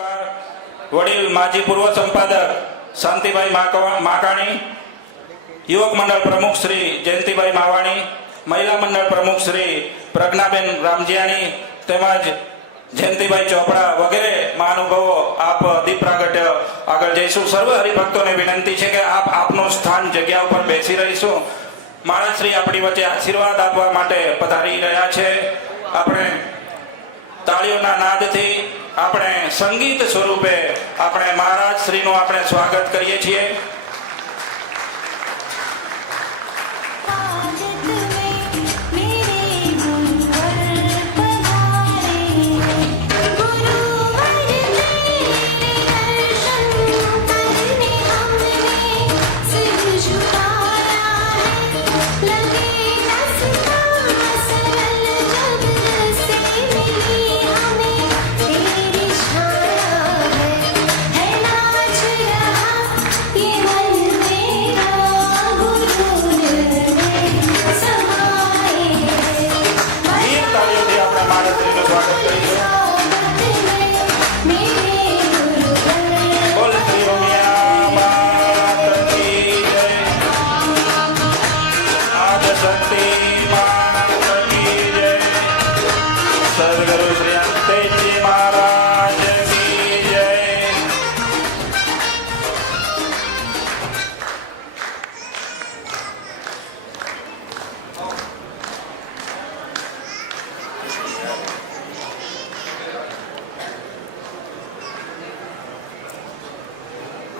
સરોકાર, વડીલ માજી પૂર્વ સંપાદક શાંતિભાઈ માકાણી, યુવક મંડળ પ્રમુખ શ્રી જયંતિભાઈ માવાણી, મહિલા મંડળ પ્રમુખ શ્રી પ્રજ્ઞાબેન રામજીયાણી તેમજ જયંતિભાઈ ચોપડા વગેરે મહાનુભાવો આપ દીપ પ્રાગટ્ય આગળ જઈશું. સર્વ હરિભક્તોને વિનંતી છે કે આપ આપનું સ્થાન જગ્યા ઉપર બેસી રહીશું. મહારાજ શ્રી આપણી વચ્ચે આશીર્વાદ આપવા માટે પધારી રહ્યા છે. આપણે તાળીઓના નાદથી આપણે સંગીત સ્વરૂપે આપણે મહારાજ શ્રીનું આપણે સ્વાગત કરીએ છીએ.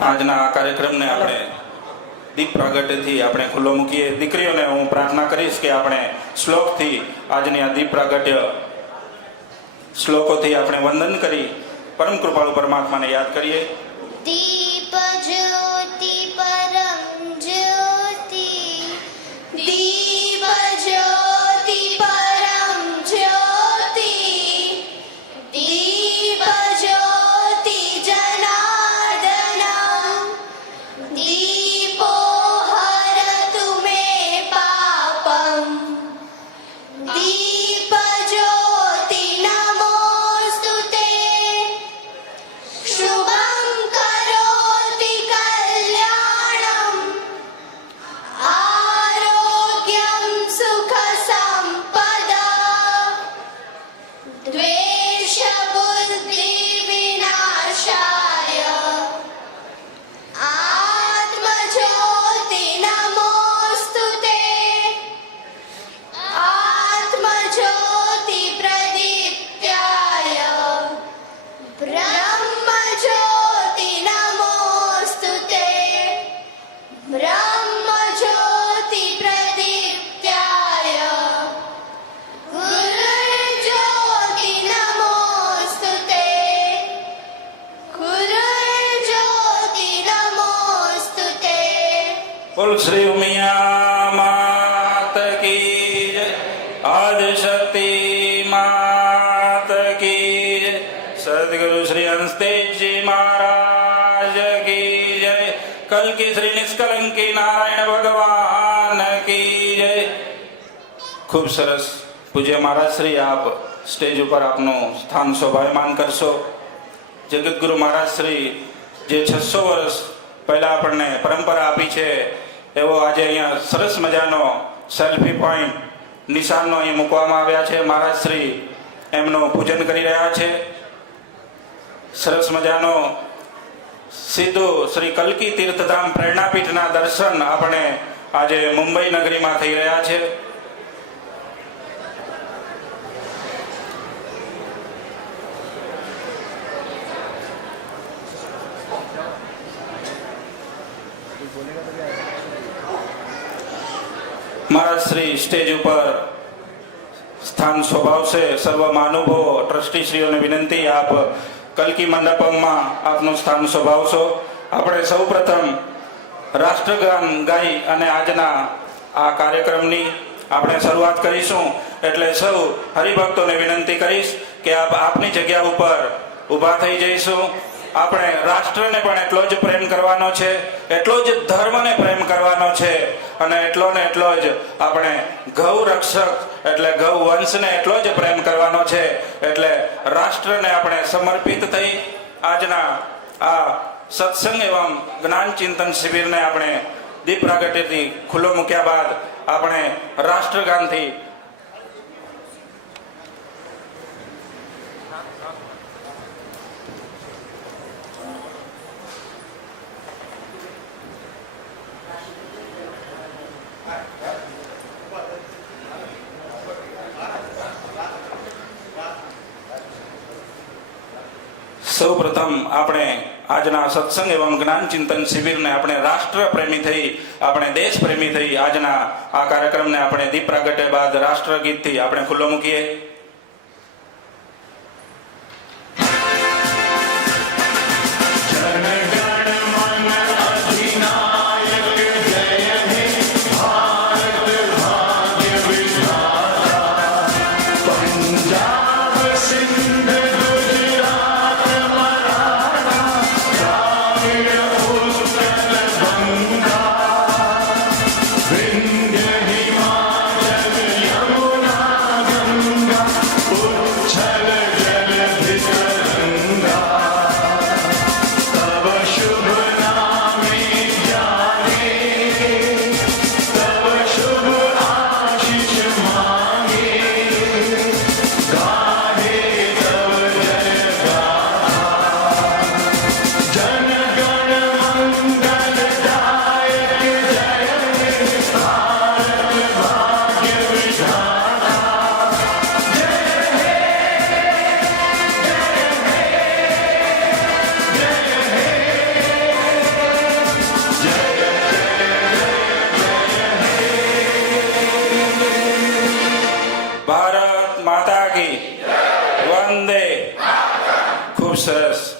આજના આ કાર્યક્રમને આપણે દીપ પ્રાગટ્યથી આપણે ખુલ્લો મૂકીએ. દીકરીઓને હું પ્રાર્થના કરીશ કે આપણે શ્લોકથી આજની આ દીપ પ્રાગટ્ય શ્લોકોથી આપણે વંદન કરી પરમ કૃપાળુ પરમાત્માને યાદ કરીએ. દીપ જ્યોતિ પરમ જ્યોતિ, દીપ જ્યોતિ પરમ જ્યોતિ, દીપ જ્યોતિ જનાર્દનમ, દીપો હરતુ મે પાપમ, દીપ જ્યોતિ નમોસ્તુતે, શુભમ કરોતિ કલ્યાણમ, આરોગ્યમ સુખ સંપદા, દ્વેષ બુદ્ધિ વિનાશાય, આત્મજ્યોતિ નમોસ્તુતે, આત્મજ્યોતિ પ્રદીપ્યાય, બ્રહ્મજ્યોતિ નમોસ્તુતે, બ્રહ્મજ્યોતિ પ્રદીપ્યાય, ગુરુર્જ્યોતિ નમોસ્તુતે, ગુરુર્જ્યોતિ નમોસ્તુતે. બોલ શ્રી ઉમિયા માત કી જય, આદિશક્તિ માત કી જય, સદગુરુ શ્રી હંસતેજજી મહારાજ કી જય, કલ્કી શ્રી નિષ્કલંકી નારાયણ ભગવાન કી જય. ખૂબ સરસ. પૂજ્ય મહારાજ શ્રી આપ સ્ટેજ ઉપર આપનું સ્થાન શોભાયમાન કરશો. જગતગુરુ મહારાજ શ્રી જે 600 વર્ષ પહેલા આપણને પરંપરા આપી છે એવો આજે અહીંયા સરસ મજાનો સેલ્ફી પોઈન્ટ નિશાનનો અહીં મૂકવામાં આવ્યા છે. મહારાજ શ્રી એમનું પૂજન કરી રહ્યા છે. સરસ મજાનો સીધું શ્રી કલ્કી તીર્થધામ પ્રેરણાપીઠના દર્શન આપણે આજે મુંબઈ નગરીમાં થઈ રહ્યા છે. મહારાજ શ્રી સ્ટેજ ઉપર સ્થાન શોભાવશે. સર્વ મહાનુભાવો ટ્રસ્ટીશ્રીઓને વિનંતી આપ કલ્કી મંડપમમાં આપનું સ્થાન શોભાવશો. આપણે સૌ પ્રથમ રાષ્ટ્રગાન ગાઈ અને આજના આ કાર્યક્રમની આપણે શરૂઆત કરીશું. એટલે સૌ હરિભક્તોને વિનંતી કરીશ કે આપ આપની જગ્યા ઉપર ઊભા થઈ જઈશું. આપણે રાષ્ટ્રને પણ એટલો જ પ્રેમ કરવાનો છે, એટલો જ ધર્મને પ્રેમ કરવાનો છે અને એટલો ને એટલો જ આપણે ગૌ રક્ષક એટલે ગૌ વંશને એટલો જ પ્રેમ કરવાનો છે. એટલે રાષ્ટ્રને આપણે સમર્પિત થઈ આજના આ સત્સંગ એવં જ્ઞાન ચિંતન શિબિરને આપણે દીપ પ્રાગટ્યથી ખુલ્લો મૂક્યા બાદ આપણે રાષ્ટ્રગાનથી સૌ પ્રથમ આપણે આજના સત્સંગ એવં જ્ઞાન ચિંતન શિબિરને આપણે રાષ્ટ્ર પ્રેમી થઈ આપણે દેશ પ્રેમી થઈ આજના આ કાર્યક્રમને આપણે દીપ પ્રાગટ્ય બાદ રાષ્ટ્રગીતથી આપણે ખુલ્લો મૂકીએ.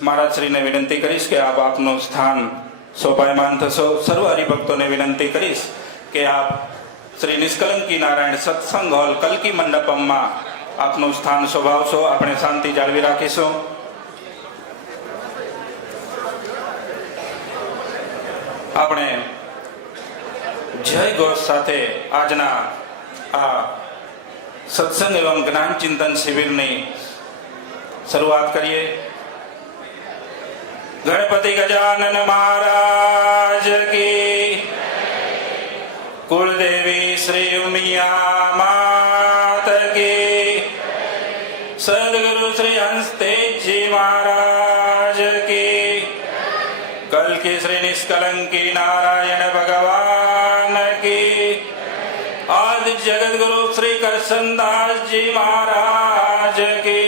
મહારાજશ્રીને વિનંતી કરીશ કે આપ આપનું સ્થાન સોપાયમાન થશો. સર્વ હરિભક્તોને વિનંતી કરીશ કે આપ શ્રી નિષ્કલંકી નારાયણ સત્સંગ હોલ કલ્કી મંડપમમાં આપનું સ્થાન શોભાવશો. આપણે શાંતિ જાળવી રાખીશું. આપણે જય ઘોષ સાથે આજના આ સત્સંગ એવં જ્ઞાન ચિંતન શિબિરની શરૂઆત કરીએ. गणपति गजानन महाराज की, कुलदेवी श्री उमिया मात की, सदगुरु श्री हंस तेज जी महाराज की, कल की श्री निष्कलंकी नारायण भगवान की, आदि जगत गुरु श्री करसनदास जी महाराज की,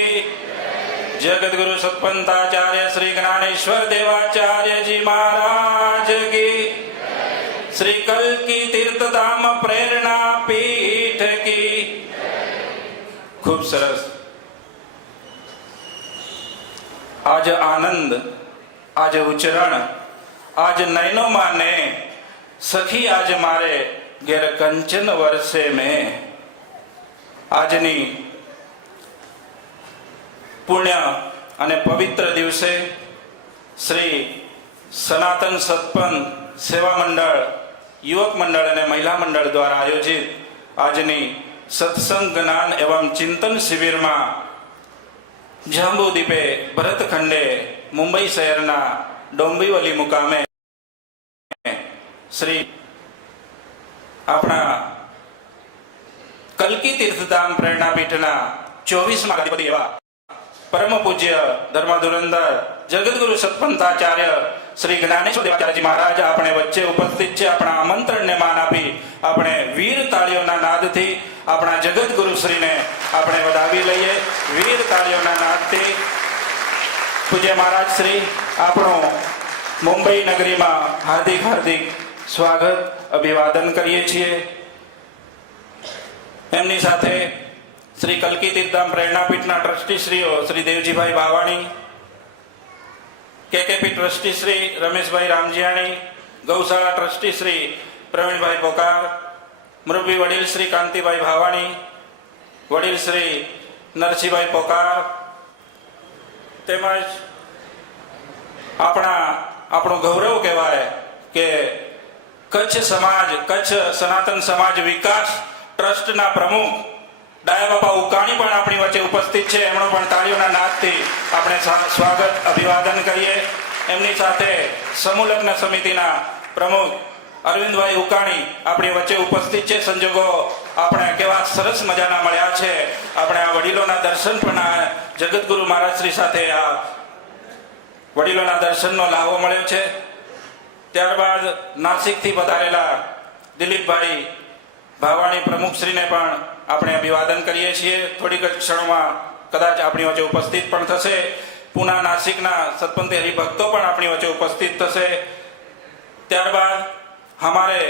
जगत गुरु सतपंथाचार्य श्री ज्ञानेश्वर देवाचार्य जी महाराज की, श्री कल्की तीर्थधाम प्रेरणा पीठ की. खूब सरस. आज आनंद, आज उच्चरण, आज नयनो माने सखी आज मारे घेर कंचन वर्षे में. આજની પુણ્ય અને પવિત્ર દિવસે શ્રી સનાતન સત્પંથ સેવા મંડળ, યુવક મંડળ અને મહિલા મંડળ દ્વારા આયોજિત આજની સત્સંગ જ્ઞાન એવં ચિંતન શિબિરમાં જંબુદ્વીપે ભરતખંડે મુંબઈ શહેરના ડોંબીવલી મુકામે શ્રી આપણા કલ્કી તીર્થધામ પ્રેરણાપીઠના 24મા અધિપતિ એવા परम पूज्य धर्मधुरंधर जगतगुरु सतपंथाचार्य श्री ज्ञानेश्वर देवाचार्य जी महाराज अपने वच्चे उपस्थित है. अपना आमंत्रण ने मान आपी अपने वीर ताळीओना नादथी अपना जगतगुरु श्री ने अपने वधावी लईए. वीर ताळीओना नादथी पूज्य महाराज श्री आपणो मुंबई नगरी में हार्दिक हार्दिक स्वागत अभिवादन करीए छीए. एमनी साथे श्री कल्की तीर्थधाम प्रेरणापीठना ट्रस्टी श्रीओ श्री देवजीभाई भावाणी, केकेपी ट्रस्टी श्री रमेशभाई रामजियाणी, गौशाला ट्रस्टी श्री प्रवीणभाई पोकार, मुरब्बी वडील श्री कांतिभाई भावाणी, वडील श्री नरसिंहभाई पोकार, तेमज આપણું ગૌરવ કહેવાય કે કચ્છ સમાજ, કચ્છ સનાતન સમાજ વિકાસ ટ્રસ્ટના પ્રમુખ ડાયા બાપા ઉકાણી પણ આપણી વચ્ચે ઉપસ્થિત છે એમનું પણ તાળીઓના નાદથી આપણે સ્વાગત અભિવાદન કરીએ. એમની સાથે સમૂહ લગ્ન સમિતિના પ્રમુખ અરવિંદભાઈ ઉકાણી આપણી વચ્ચે ઉપસ્થિત છે. સંજોગો આપણે કેવા સરસ મજાના મળ્યા છે. આપણે આ વડીલોના દર્શન પણ આ જગતગુરુ મહારાજ શ્રી સાથે આ વડીલોના દર્શનનો લાહવો મળ્યો છે. ત્યારબાદ નાસિકથી પધારેલા દિલીપભાઈ ભાવાણી પ્રમુખશ્રીને પણ આપણે અભિવાદન કરીએ છીએ. થોડીક જ ક્ષણોમાં કદાચ આપણી વચ્ચે ઉપસ્થિત પણ થશે. પુના નાસિકના सतपंथी हरिभक्तों પણ આપણી વચ્ચે ઉપસ્થિત થશે. ત્યારબાદ हमारे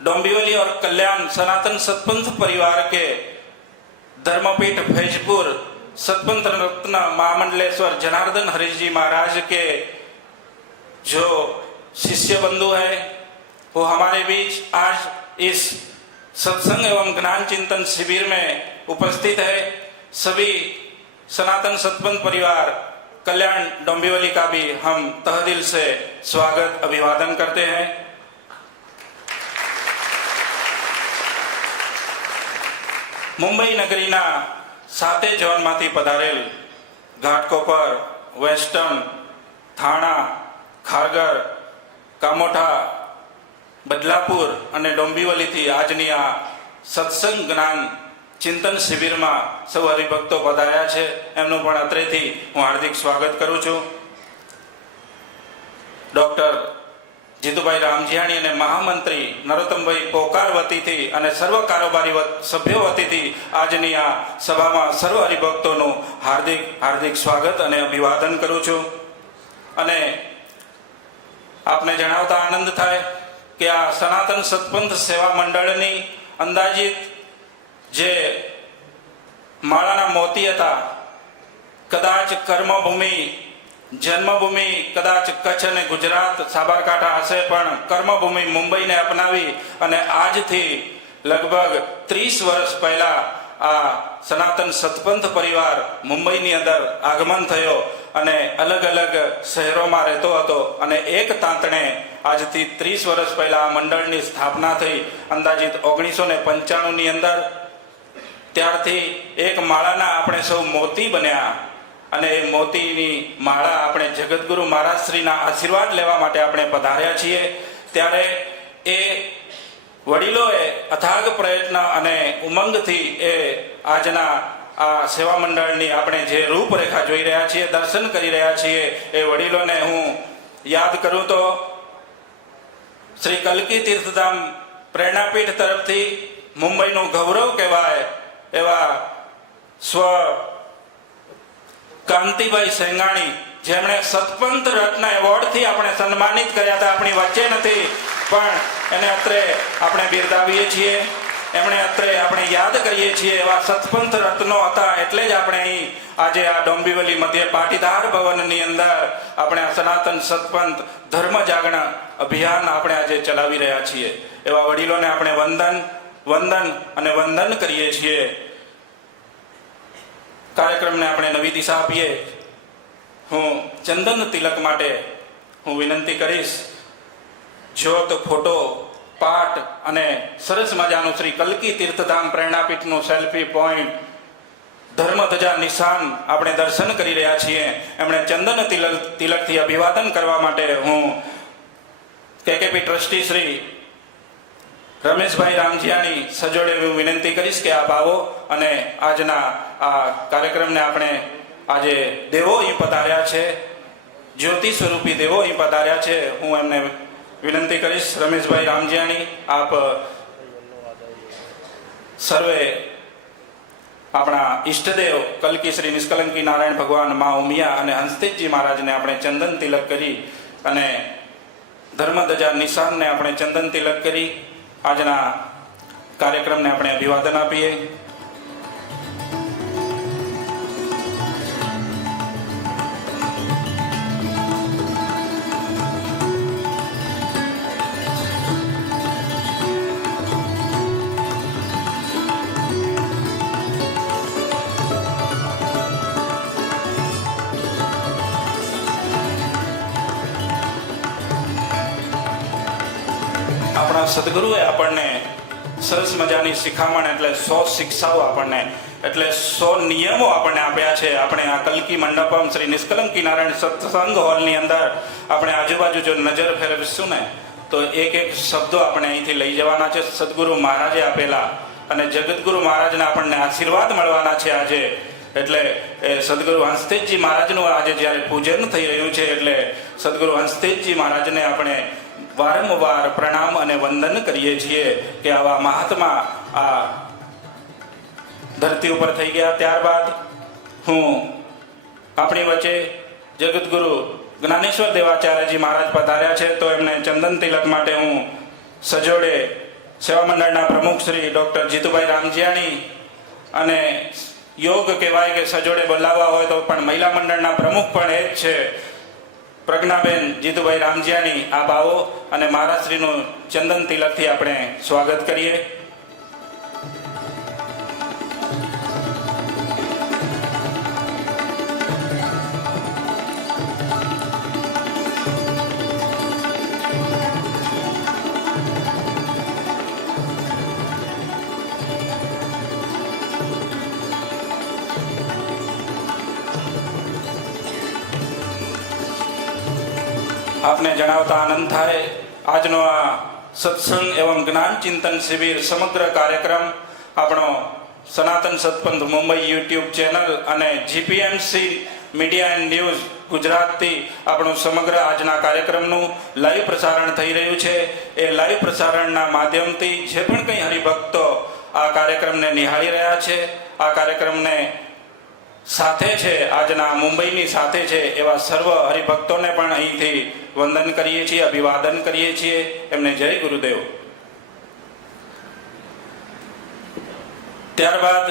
डोंबिवली और कल्याण सनातन सतपंथ परिवार के धर्मपीठ फैजपुर सतपंथ रत्न महामंडलेश्वर जनार्दन हरीश जी महाराज के जो शिष्य बंधु है वो हमारे बीच आज इस सत्संग एवं ज्ञान चिंतन शिविर में उपस्थित है. सभी सनातन सतपंथ परिवार कल्याण डोंबिवली का भी हम तहदिल से स्वागत अभिवादन करते हैं. मुंबई नगरीना साते ઝોનમાંથી પધારેલ ઘાટકોપર, વેસ્ટર્ન, થાણા, ખારગર, કામોઠા, બદલાપુર અને ડોંબિવલીથી આજની આ સત્સંગ જ્ઞાન ચિંતન શિબિરમાં સૌ હરિભક્તો પધાર્યા છે. એમનું પણ અત્રેથી હું હાર્દિક સ્વાગત કરું છું. ડોક્ટર જીતુભાઈ રામજીયાણી અને મહામંત્રી નરોત્તમભાઈ પોકાર વતીથી અને સર્વ કારોબારી સભ્યો વતીથી આજની આ સભામાં સર્વ હરિભક્તોનું હાર્દિક હાર્દિક સ્વાગત અને અભિવાદન કરું છું. અને આપને જણાવતા આનંદ થાય કે આ સનાતન સતપંથ સેવા મંડળની અંદાજિત જે માળાના મોતી હતા, કદાચ કર્મભૂમિ જન્મભૂમિ કદાચ કચ્છ અને ગુજરાત સાબરકાંઠા હશે, પણ કર્મભૂમિ મુંબઈને અપનાવી અને આજથી લગભગ 30 વર્ષ પહેલા આ સનાતન સતપંથ પરિવાર મુંબઈની અંદર આગમન થયો અને અલગ અલગ શહેરોમાં રહેતો હતો અને એક તાંતણે આજથી 30 વર્ષ પહેલા આ મંડળની સ્થાપના થઈ અંદાજિત 1995ની અંદર. ત્યારથી એક માળાના આપણે સૌ મોતી બન્યા અને એ મોતીની માળા આપણે જગતગુરુ મહારાજ શ્રીના આશીર્વાદ લેવા માટે આપણે પધાર્યા છીએ. ત્યારે એ વડીલોએ અથાગ પ્રયત્ન અને ઉમંગથી એ આજના આ સેવા મંડળની આપણે જે રૂપરેખા જોઈ રહ્યા છીએ, દર્શન કરી રહ્યા છીએ, એ વડીલોને હું યાદ કરું તો શ્રી કલ્કી તીર્થધામ પ્રેરણાપીઠ તરફથી મુંબઈનું ગૌરવ કહેવાય એવા સ્વ કાંતિભાઈ સેંગાણી, જેમણે સતપંથ રત્ન એવોર્ડથી આપણે સન્માનિત કર્યા હતા, આપણી વચ્ચે નથી પણ એને અત્રે આપણે બિરદાવીએ છીએ. એમણે અત્રે આપણે યાદ કરીએ છીએ. એવા સતપંથ રત્નો હતા એટલે જ આપણે અહીં આજે આ ડોંબિવલી મધ્ય પાટીદાર ભવનની અંદર આપણે આ સનાતન સતપંથ ધર્મ જાગરણ અભિયાન આપણે આજે ચલાવી રહ્યા છીએ. એવા વડીલોને આપણે વંદન કરીએ છીએ. કાર્યક્રમને આપણે નવી દિશા આપીએ. હું ચંદન તિલક માટે હું વિનંતી કરીશ. જ્યોત, ફોટો, પાઠ અને સરસ મજાનું શ્રી કલ્કી તીર્થધામ પ્રેરણાપીઠનું સેલ્ફી પોઈન્ટ, ધર્મધજા નિશાન આપણે દર્શન કરી રહ્યા છીએ. એમણે ચંદન તિલકથી અભિવાદન કરવા માટે હું કેકેપી ટ્રસ્ટી શ્રી રમેશભાઈ રામજીયાની સજોડે હું વિનંતી કરીશ કે આપ આવો અને આજના આ કાર્યક્રમને આપણે આજે દેવો અહીં પધાર્યા છે, જ્યોતિ સ્વરૂપી દેવો અહીં પધાર્યા છે. હું એમને વિનંતી કરીશ, રમેશભાઈ રામજીયાણી, આપ સર્વે આપણા ઈષ્ટદેવ કલ્કી શ્રી નિષ્કલંકી નારાયણ ભગવાન, મા ઉમિયા અને હંસતેજજી મહારાજને આપણે ચંદન તિલક કરી અને ધર્મધજા નિશાનને આપણે ચંદન તિલક કરી આજના કાર્યક્રમને આપણે અભિવાદન આપીએ. આપણા સદગુરુએ આપણને સરસ મજાની શિખામણ એટલે 100 શિક્ષાઓ આપણને એટલે 100 નિયમો આપણને આપ્યા છે. આપણે આ કલ્કી મંડપમ શ્રી નિષ્કલંકી નારાયણ સત્સંગ હોલની અંદર આપણે આજુબાજુ જો નજર ફેરવીશું ને તો એક એક શબ્દો આપણે અહીંથી લઈ જવાના છે. સદગુરુ મહારાજે આપેલા અને જગતગુરુ મહારાજના આપણને આશીર્વાદ મળવાના છે આજે. એટલે એ સદગુરુ હંસતેજજી મહારાજનું આજે જ્યારે પૂજન થઈ રહ્યું છે એટલે સદગુરુ હંસતેજજી મહારાજને આપણે વારંવાર પ્રણામ અને વંદન કરીએ છીએ કે આવા મહાત્મા આ ધરતી ઉપર થઈ ગયા. ત્યારબાદ હું આપણી વચ્ચે જગતગુરુ જ્ઞાનેશ્વર દેવાચાર્યજી મહારાજ પધાર્યા છે તો એમને ચંદન તિલક માટે હું સજોડે સેવા મંડળના પ્રમુખ શ્રી ડૉક્ટર જીતુભાઈ રામજીયાણી અને યોગ કહેવાય કે સજોડે બોલાવવા હોય તો પણ મહિલા મંડળના પ્રમુખ પણ એ જ છે પ્રજ્ઞાબેન જીતુભાઈ રામજીયાણી. આપ આવો અને મહારાજશ્રીનું ચંદન તિલકથી આપણે સ્વાગત કરીએ. આપને જણાવતા આનંદ થાય આજનો આ સત્સંગ એવં જ્ઞાન ચિંતન શિબિર સમગ્ર કાર્યક્રમ આપણો સનાતન સત્પંથ મુંબઈ યુટ્યુબ ચેનલ અને જીપીએમસી મીડિયા એન્ડ ન્યૂઝ ગુજરાતથી આપણું સમગ્ર આજના કાર્યક્રમનું લાઈવ પ્રસારણ થઈ રહ્યું છે. એ લાઈવ પ્રસારણના માધ્યમથી જે પણ કંઈ હરિભક્તો આ કાર્યક્રમને નિહાળી રહ્યા છે આ કાર્યક્રમને સાથે છે આજના મુંબઈની સાથે છે એવા સર્વ હરિભક્તોને પણ અહીંથી વંદન કરીએ છીએ, અભિવાદન કરીએ છીએ. એમને જય ગુરુદેવ. ત્યારબાદ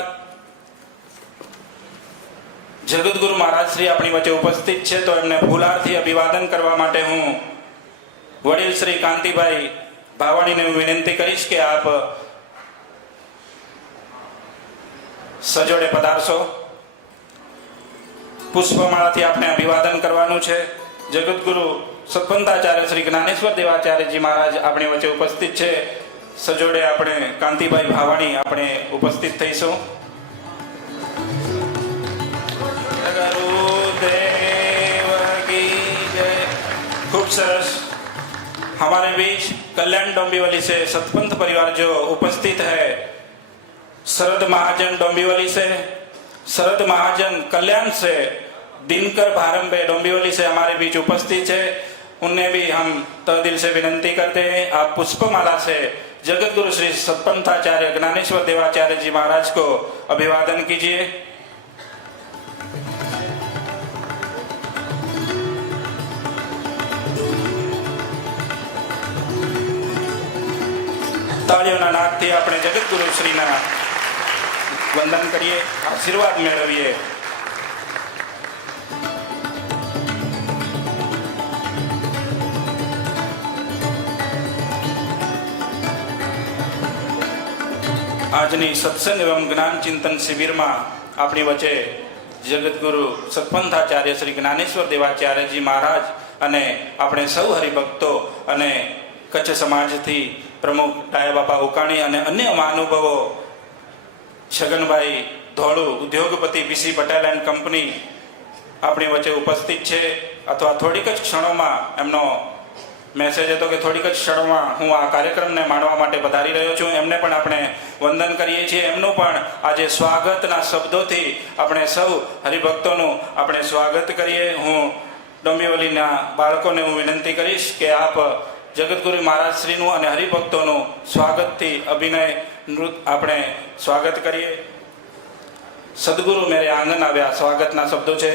જગતગુરુ મહારાજ શ્રી આપણી વચ્ચે ઉપસ્થિત છે તો એમને ફૂલહારથી અભિવાદન કરવા માટે હું વડીલ શ્રી કાંતિભાઈ ભાવાણીને હું વિનંતી કરીશ કે આપ સજોડે પધારશો. પુષ્પમાળાથી આપણે અભિવાદન કરવાનું છે. જગતગુરુ સત્પંથાચાર્ય શ્રી જ્ઞાનેશ્વર દેવાચાર્યજી મહારાજ આપણી વચ્ચે ઉપસ્થિત છે. સજોડે આપણે કાંતિભાઈ ભાવાણી આપણે ઉપસ્થિત થઈશું. खूब सरस. हमारे बीच कल्याण डोंबिवली से सतपंथ परिवार जो उपस्थित है, शरद महाजन डोंबिवली से, शरद महाजन कल्याण से, दिनकर भारंबे डोंबिवली से हमारे बीच उपस्थित है. उन्हें भी हम तहे दिल से विनंती करते हैं आप पुष्पमाला से जगत गुरु श्री सत्पंथाचार्य ज्ञानेश्वर देवाचार्य जी महाराज को अभिवादन कीजिए. તાળીઓના નાદથી આપણે જગતગુરુ શ્રીના વંદન કરીએ, આશીર્વાદ મેળવીએ. આજની સત્સંગ એવં જ્ઞાન ચિંતન શિબિરમાં આપણી વચ્ચે જગતગુરુ સત્પંથાચાર્ય શ્રી જ્ઞાનેશ્વર દેવાચાર્યજી મહારાજ અને આપણે સૌ હરિભક્તો અને કચ્છ સમાજથી પ્રમુખ ડાયા બાપા ઉકાણી અને અન્ય મહાનુભાવો છગનભાઈ ધોળુ ઉદ્યોગપતિ પીસી પટેલ એન્ડ કંપની આપણી વચ્ચે ઉપસ્થિત છે. અથવા થોડીક જ ક્ષણોમાં એમનો મેસેજ હતો કે થોડીક જ ક્ષણોમાં હું આ કાર્યક્રમને માણવા માટે પધારી રહ્યો છું. એમને પણ આપણે વંદન કરીએ છીએ. એમનું પણ આજે સ્વાગતના શબ્દોથી આપણે સૌ હરિભક્તોનું આપણે સ્વાગત કરીએ. હું ડોંબિવલીના બાળકોને હું વિનંતી કરીશ કે આપ જગતગુરુ મહારાજ શ્રીનું અને હરિભક્તોનું સ્વાગતથી અભિનય આપણે સ્વાગત કરીએ. સદગુરુ મેરે આંગન આવ્યા સ્વાગતના શબ્દો છે.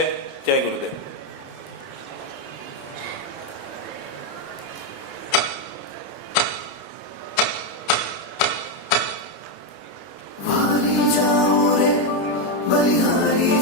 જય ગુરુદેવ. बलिहारी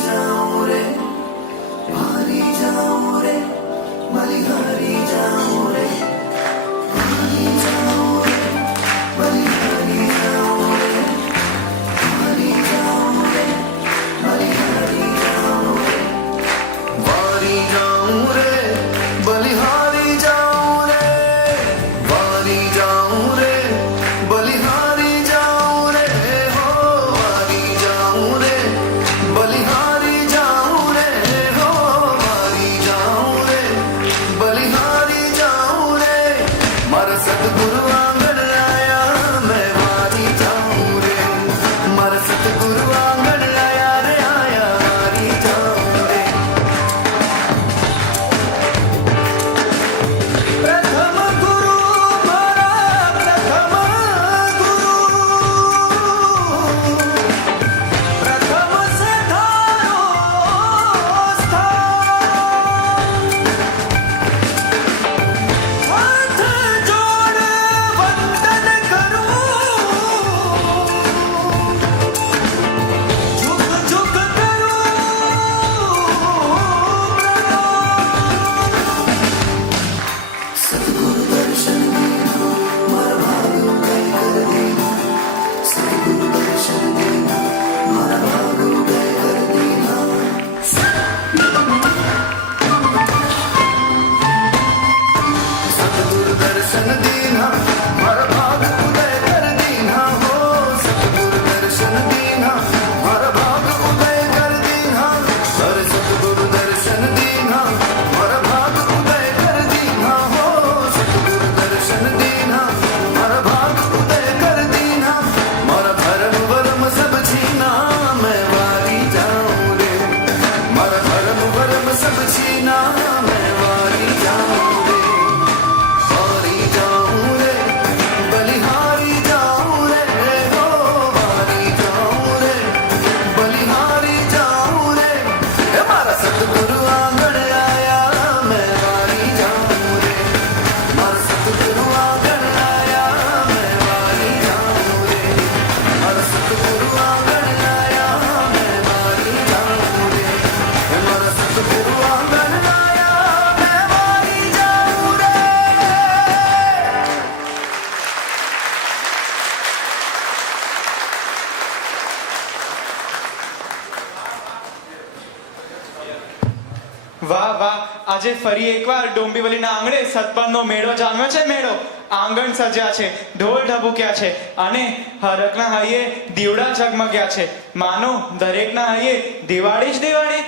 વાહ વાહ, આજે ફરી એકવાર ડોંબીવલીના આંગણે સતપંથનો મેળો જામ્યો છે. મેળો આંગણ સજ્યા છે, ઢોલ ઢબુક્યા છે અને હરકના હૈયે દીવડા ઝગમગ્યા છે. માનો દરેકના હૈયે દિવાળી જ દિવાળી.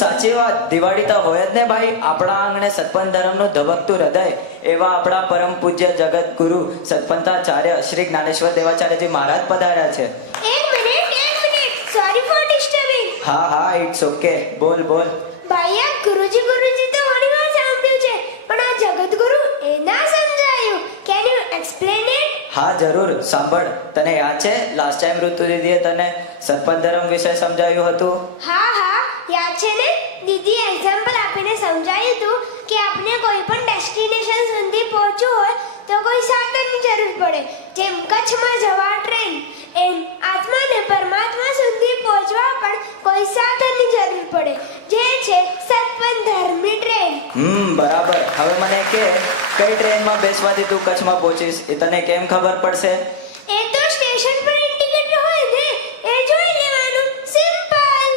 સાચી વાત. દિવાળી તો હોય જ ને ભાઈ. આપણા આંગણે સતપંથ ધર્મનું ધબકતું હૃદય એવા આપણા પરમ પૂજ્ય જગત ગુરુ સતપંથાચાર્ય શ્રી જ્ઞાનેશ્વર દેવાચાર્યજી મહારાજ પધાર્યા છે. એક મિનિટ સોરી ફોર ડિસ્ટર્બિંગ. હા, ઇટ્સ ઓકે. બોલ. ભાઈ આ ગુરુજી તો ઘણી વાર સાંભળ્યું છે, પણ આ જગતગુરુ એ ના સમજાયું. Can you explain it? હા જરૂર. સાંભળ, તને યાદ છે લાસ્ટ ટાઈમ ઋતુ દીદીએ તને સતપંથ ધર્મ વિશે સમજાવ્યું હતું? હા યાદ છે ને. દીદી એક્ઝામ્પલ આપીને સમજાયું હતું કે આપણે કોઈ પણ ડેસ્ટિનેશન સુધી પહોંચવું હોય તો કોઈ સાધનની જરૂર પડે. જેમ કચ્છમાં જવા ટ્રેન, એમ આત્મા ને પરમાત્મા સુધી પહોંચવા પણ કોઈ સાધનની જરૂર પડે, જે છે સતપંથ ધર્મની ટ્રેન. બરાબર. હવે મને કે કઈ ટ્રેનમાં બેસવાથી તું કચ્છમાં પહોંચીશ એ તને કેમ ખબર પડશે? એ તો સ્ટેશન પર ઇન્ડિકેટર હોય ને, એ જોઈ લેવાનું. સિમ્પલ.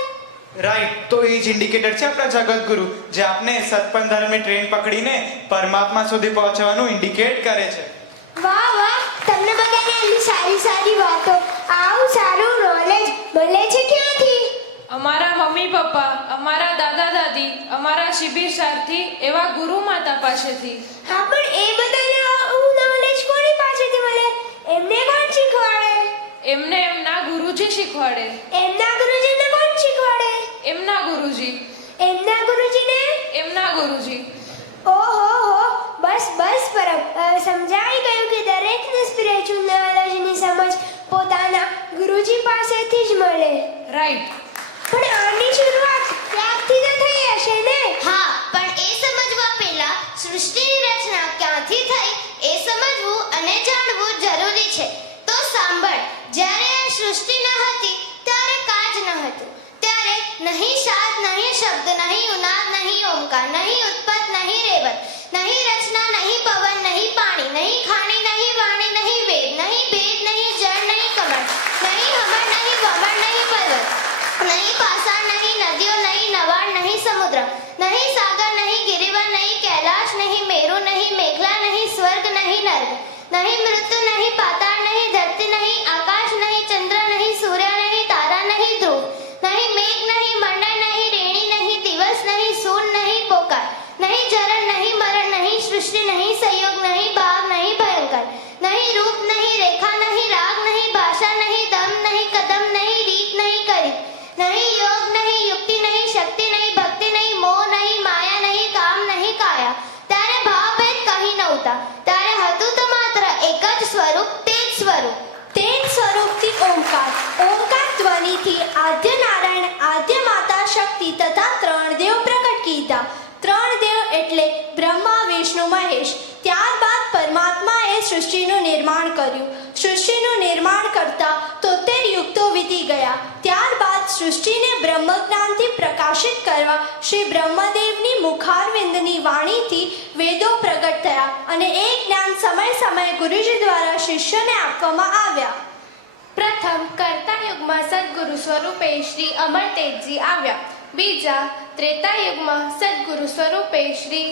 રાઈટ. તો એ જ ઇન્ડિકેટર છે આપણા જગતગુરુ, જે આપને સતપંથ ધર્મની ટ્રેન પકડીને પરમાત્મા સુધી પહોંચવાનું ઇન્ડિકેટ કરે છે. વાહ, તમને બધાને આટલી સારી વાતો, આવું સારું નોલેજ મળે છે ક્યાંથી? અમારા મમ્મી પપ્પા, અમારા દાદા દાદી, અમારા શિબિર સારથી એવા ગુરુ માતા પાસેથી. હા, પણ એ બધાને આવું નોલેજ કોની પાસેથી મળે? એમને કોણ શીખવાડે? એમને એમના ગુરુજી શીખવાડે. એમના ગુરુજીને કોણ શીખવાડે? એમના ગુરુજી. એમના ગુરુજીને? એમના ગુરુજી. ઓહો, બસ પરમ. સમજાઈ ગયું કે દરેકને સ્પિરિચ્યુઅલ નોલેજની સમજ પોતાના ગુરુજી પાસેથી જ મળે. રાઈટ. પણ આની શરૂઆત ત્યાંથી તો થઈ હશે ને? હા, પણ એ સમજવા પહેલા સૃષ્ટિની રચના ક્યાંથી થઈ એ સમજવું અને જાણવું જરૂરી છે. તો સાંભળ, જ્યારે આ સૃષ્ટિ ન હતી ત્યારે કાજ ન હતું. ત્યારે નહીં શાદ, નહીં શબ્દ, નહીં ઉનાદ, નહીં ઓમકાર, નહીં ઉત્પત્ત, નહીં રેવત, નહીં રચના, નહીં પવન, નહીં પાણી, નહીં ખાણી, નહીં વાણી, નહીં વેદ, નહીં ભેદ, નહીં જળ, નહીં કમળ, નહીં હમણ, નહીં વમણ, નહીં પર્વત, નહીં પાષાણ, નહીં નદીઓ, નહીં નવાણ, નહીં સમુદ્ર, નહીં સાગર, નહીં ગિરિવર, નહીં કૈલાશ, નહીં મેરુ, નહીં મેઘલા, નહીં સ્વર્ગ, નહીં નર્ક, નહીં મૃત્યુ, નહીં પાતાળ, નહીં ધરતી, નહીં આકાશ, નહીં ચંદ્ર, નહીં સૂર્ય, નહીં તારા, નહીં ધ્રુવ, નહીં મેઘ, નહીં મંડળ, નહીં રેણી, નહીં દિવસ, નહીં સૂન, નહીં પોકાર, નહીં જરણ, નહીં મરણ, નહીં સૃષ્ટિ, નહીં સંયોગ, નહીં ભાગ, નહીં ભયંકર, નહીં રૂપ, નહીં રેખા, નહીં રાગ, નહીં ભાષા, નહીં દમ, નહીં કદમ, નહીં રીત, નહીં કરી, નહીં યોગ, નહીં યુક્તિ, નહીં શક્તિ, નહીં ભક્તિ, નહીં મોહ, નહીં માયા, નહીં કામ, નહીં કાયા. ત્યારે ભાવભેદ કહી નહોતા. ત્યારે હતું તો માત્ર એક જ સ્વરૂપ, તે જ સ્વરૂપ. તે જ સ્વરૂપથી ઓમકાર ધ્વનિથી આદ્ય નારાયણ, આદ્ય માતા શક્તિ તથા ત્રણ દેવ પ્રકટ કીધા. ત્રણ દેવ એટલે બ્રહ્મા, વિષ્ણુ, મહેશ. ત્યારબાદ પરમાત્માએ સૃષ્ટિનું નિર્માણ કર્યું. સૃષ્ટિનું નિર્માણ કરતા 73 યુગો વીતી ગયા. ત્યારબાદ સૃષ્ટિને બ્રહ્મજ્ઞાનથી પ્રકાશિત કરવા શ્રી બ્રહ્મદેવની મુખારવિંદની વાણીથી વેદો પ્રગટ થયા અને એ જ્ઞાન સમયે ગુરુજી દ્વારા શિષ્યોને આપવામાં આવ્યા. પ્રથમ કર્તા યુગમાં સદગુરુ સ્વરૂપે શ્રી અમરતેજજી આવ્યા. બીજા ત્રેતા યુગમાં સદગુરુ સ્વરૂપે શ્રી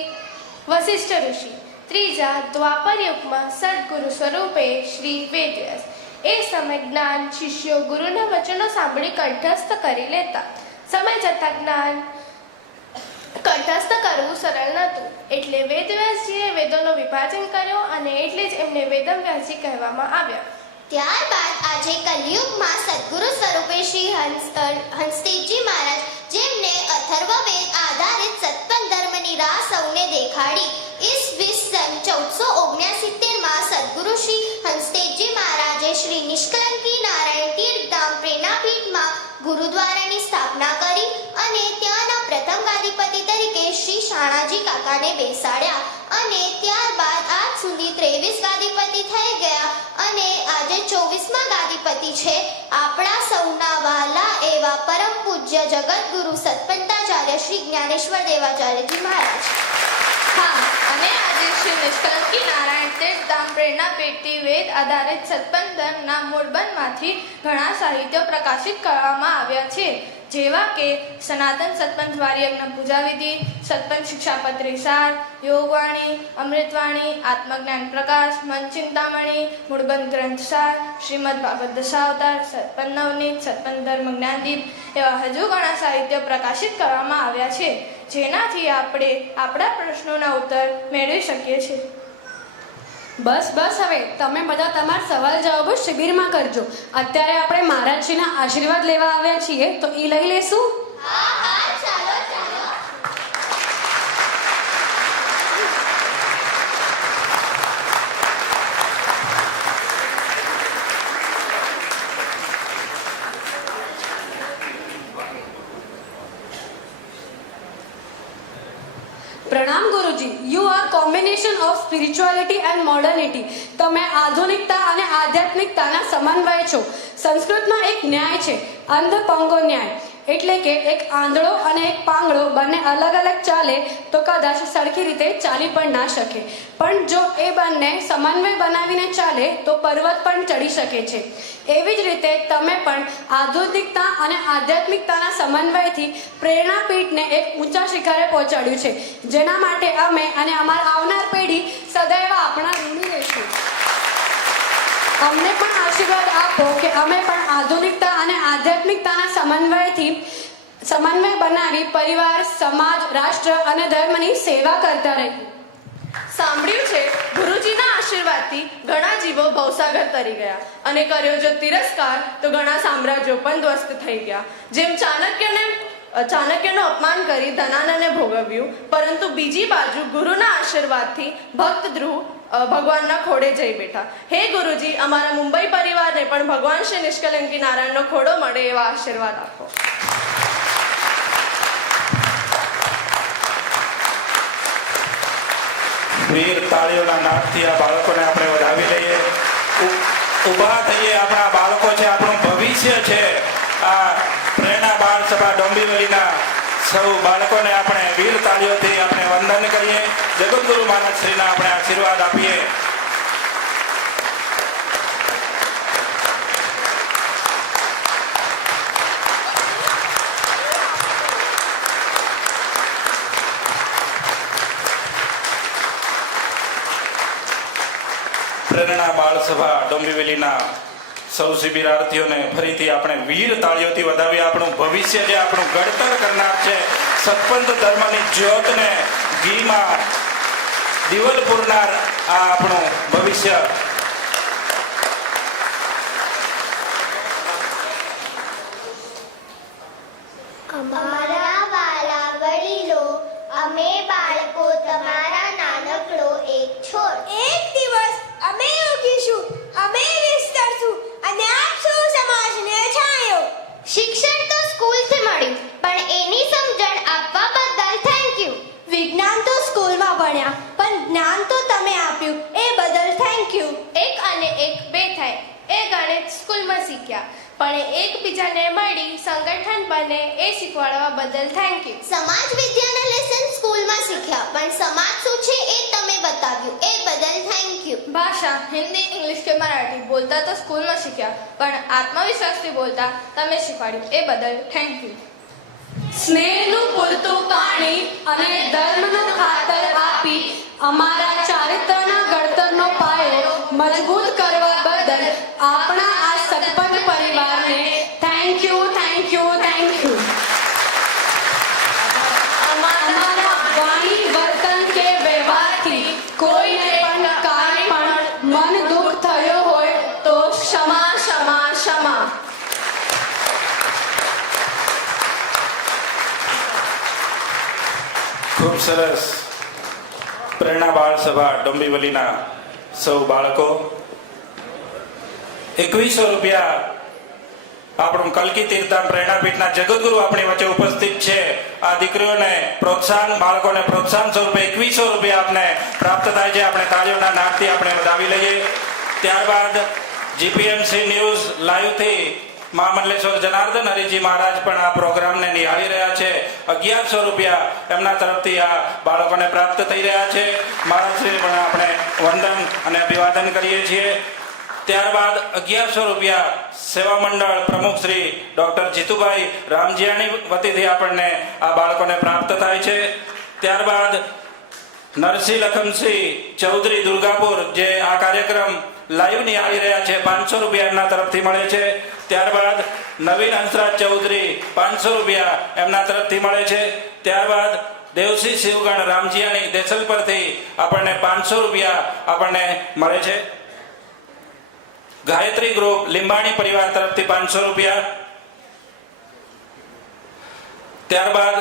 વશિષ્ઠ ઋષિ. ત્રીજા દ્વાપર યુગમાં સદગુરુ સ્વરૂપે શ્રી વેદવ્યાસ. એ સમય જ્ઞાન શિષ્યો ગુરુના વચનો સાંભળી કંઠસ્થ કરી લેતા. સમય જતાં જ્ઞાન કંઠસ્થ કરવું સરળ નહોતું, એટલે વેદવ્યાસજીએ વેદોનો વિભાજન કર્યો અને એટલે જ એમને વેદવ્યાસજી કહેવામાં આવ્યા. ત્યારબાદ આજે કલયુગમાં સદગુરુ સ્વરૂપે શ્રી હંસદેવજી મહારાજ, જેમને અથર્વવેદ આધારિત સતપંથ ધર્મની રાહ સૌને દેખાડી. ઈસવીસન 1469માં સદગુરુ શ્રી હંસદેવજી મહારાજે શ્રી નિષ્કલંકી નારાયણ તીર્થધામ પ્રેરણાપીઠમાં ગુરુદ્વારાની સ્થાપના કરી અને ત્યાંના પ્રથમ ગાદીપતિ તરીકે શ્રી શાણાજી કાકાને બેસાડ્યા અને ત્યારબાદ આજ સુધી 23 ગાદીપતિ થઈ ગયા અને આજે 24મા ગાદીપતિ છે આપણા સૌના વહાલા એવા પરમ પૂજ્ય જગતગુરુ સતપંથાચાર્ય શ્રી જ્ઞાનેશ્વર દેવાચાર્યજી મહારાજ. હા, અને આજે શ્રી નિષ્કલંકી નારાયણ તીર્થધામ પ્રેરણાપીઠથી વેદ આધારિત સત્પન ધર્મના મૂળબંધમાંથી ઘણા સાહિત્યો પ્રકાશિત કરવામાં આવ્યા છે, જેવા કે સનાતન સત્પન દ્વારી યજ્ઞ પૂજા વિધિ, સત્પન શિક્ષાપત્રી સાર, યોગવાણી, અમૃતવાણી, આત્મજ્ઞાન પ્રકાશ, મન ચિંતામણી, મૂળબંધ ગ્રંથ સાર, શ્રીમદ ભાગવત દશાવતાર, સત્પન નવનીત, સત્પન ધર્મ જ્ઞાનદીપ એવા હજુ ઘણા સાહિત્યો પ્રકાશિત કરવામાં આવ્યા છે, જેનાથી આપણે આપણા પ્રશ્નોના ઉત્તર મેળવી શકીએ છીએ. બસ હવે તમે બધા તમારા સવાલ જવાબો શિબિરમાં કરજો. અત્યારે આપણે મહારાજજીના આશીર્વાદ લેવા આવ્યા છીએ, તો એ લઈ લેશું. પ્રણામ ગુરુજી. You are combination of spirituality and modernity. તમે આધુનિકતા અને આધ્યાત્મિકતાના સમન્વય છો. સંસ્કૃતમાં એક ન્યાય છે, અંધ પંગો ન્યાય, એટલે કે એક આંધળો અને એક પાંગળો બંને અલગ અલગ ચાલે તો કદાચ સરખી રીતે ચાલી પણ ના શકે, પણ જો એ બંને સમન્વય બનાવીને ચાલે તો પર્વત પણ ચડી શકે છે. એવી જ રીતે તમે પણ આધુનિકતા અને આધ્યાત્મિકતાના સમન્વયથી પ્રેરણાપીઠને એક ઊંચા શિખરે પહોંચાડ્યું છે, જેના માટે અમે અને અમારી આવનાર પેઢી સદૈવ આપણા ઋણી રહીશું. અમને પણ આશીર્વાદ આપો કે અમે પણ આધુનિકતા અને આધ્યાત્મિકતાના સમન્વય બનાવી પરિવાર, સમાજ, રાષ્ટ્ર અને ધર્મની સેવા કરતા રહીએ. સાંભળ્યું છે, ગુરુજીના આશીર્વાદથી ઘણા જીવો ભવસાગર તરી ગયા, અને કર્યો જો તિરસ્કાર તો ઘણા સામ્રાજ્યો પણ ધ્વસ્ત થઈ ગયા. જેમ ચાણક્યનું અપમાન કરી ધનાનને ભોગવ્યું, પરંતુ બીજી બાજુ ગુરુના આશીર્વાદથી ભક્ત ધ્રુવ ભગવાનના ખોડે જઈ બેઠા. હે ગુરુજી, અમારા મુંબઈ પરિવારને પણ ભગવાન શ્રી નિષ્કલંકી નારાયણનો ખોડો મળે એવા આશીર્વાદ આપો. વીર તાળીઓના નાદથી આ બાળકોને આપણે વધાવી લઈએ. ઊભા થઈએ. આપણા બાળકો છે, આપણું ભવિષ્ય છે. આ પ્રેરણા બાળ સભા ડોંબીવલીના સૌ બાળકોને આપણે વીર તાળીઓથી આપણે વંદન કરીએ. જગતગુરુ મહારાજ શ્રીના આપણે આશીર્વાદ આપીએ. પ્રેરણા બાળ સભા ડોંબીવલીના સૌ શિબિરાર્થીઓને ફરીથી આપણે વીર તાળીઓથી વધાવી. આપણું ભવિષ્ય જે આપણું ઘડતર કરનાર છે, સત્પંથ ધર્મની જ્યોતને ઘીમાં દિવલ પૂરનાર આ આપણું ભવિષ્ય. અમારા વાલા વડીલો, અમે બાળકો તમારા નાનકડો એક છોડ. એક દિવસ અમે ઉગીશું, અમે વિસ્તરશું અને આપશું સમાજને છાંયો. શિક્ષણ તો સ્કૂલથી મળ્યું, પણ એની સમજણ આપવા બદલ થેન્ક યુ. વિજ્ઞાન તો સ્કૂલમાં ભણ્યા, પણ જ્ઞાન તો તમે આપ્યું એ બદલ થેન્ક યુ. એક અને એક બે થાય એ ગણિત સ્કૂલમાં શીખ્યા, પણ એકબીજાને મળી સંગઠન બને એ શીખવાડવા બદલ થેન્ક યુ. સમાજ વિદ્યાના લેસન સ્કૂલમાં શીખ્યા, પણ સમાજ શું છે એ તમે બતાવ્યું એ બદલ થેન્ક યુ. ભાષા હિન્દી, ઇંગ્લિશ કે મરાઠી બોલતા તો સ્કૂલમાં શીખ્યા, પણ આત્મવિશ્વાસથી બોલતા તમે શીખવાડ્યું એ બદલ થેન્ક યુ. સ્નેહનું પૂરતું પાણી અને ધર્મનું ખાતર આપી અમારા ચારિત્રના ઘડતરનો પાયો મજબૂત કરવા બદલ આપણા આ સત્પંથ પરિવારને થેન્ક યુ. અમારા વાણી, વર્તન કે વ્યવહારથી કોઈને પણ કાંઈ પણ મન દુઃખ થયો હોય તો ક્ષમા. ખૂબ સરસ. પ્રેરણા બાળ સભા ડોંબીવલીના સૌ બાળકો 2100 રૂપિયા આપણું કલકી તીર્થધામ પ્રેરણાપીઠના જગતગુરુ આપણી વચ્ચે ઉપસ્થિત છે. આ દીકરીઓને પ્રોત્સાહન, બાળકોને પ્રોત્સાહન સ્વરૂપે 2100 રૂપિયા આપને પ્રાપ્ત થાય છે. આપણે તાળીઓના નાદથી આપણે વધાવી લઈએ. ત્યારબાદ જીપીએમસી ન્યૂઝ લાઈવથી મહામંડલેશ્વર જનાર્દન હરિજી મહારાજ પણ આ પ્રોગ્રામને નિહાળી રહ્યા છે. 1100 રૂપિયા એમના તરફથી આ બાળકોને પ્રાપ્ત થઈ રહ્યા છે. મહારાજશ્રીને પણ આપણે વંદન અને અભિવાદન કરીએ છીએ. ત્યારબાદ 1100 રૂપિયા સેવા મંડળ પ્રમુખ શ્રી ડોક્ટર જીતુભાઈ રામજીયાણી વતીથી આપણને આ બાળકોને પ્રાપ્ત થાય છે. ત્યારબાદ નરસિંહ લખમસિંહ ચૌધરી દુર્ગાપુર જે આ કાર્યક્રમ લાઈવ નિહાળી રહ્યા છે, 500 રૂપિયા એમના તરફથી મળે છે. ત્યારબાદ નવીન હંસરાજ ચૌધરી 500 રૂપિયા એમના તરફથી મળે છે. ત્યારબાદ દેવસિંહ શિવગણ રામજીયાણી દેસલ પરથી આપણને 500 રૂપિયા આપણને મળે છે. ગાયત્રી ગ્રુપ લીંબાણી પરિવાર તરફથી 500 રૂપિયા. ત્યારબાદ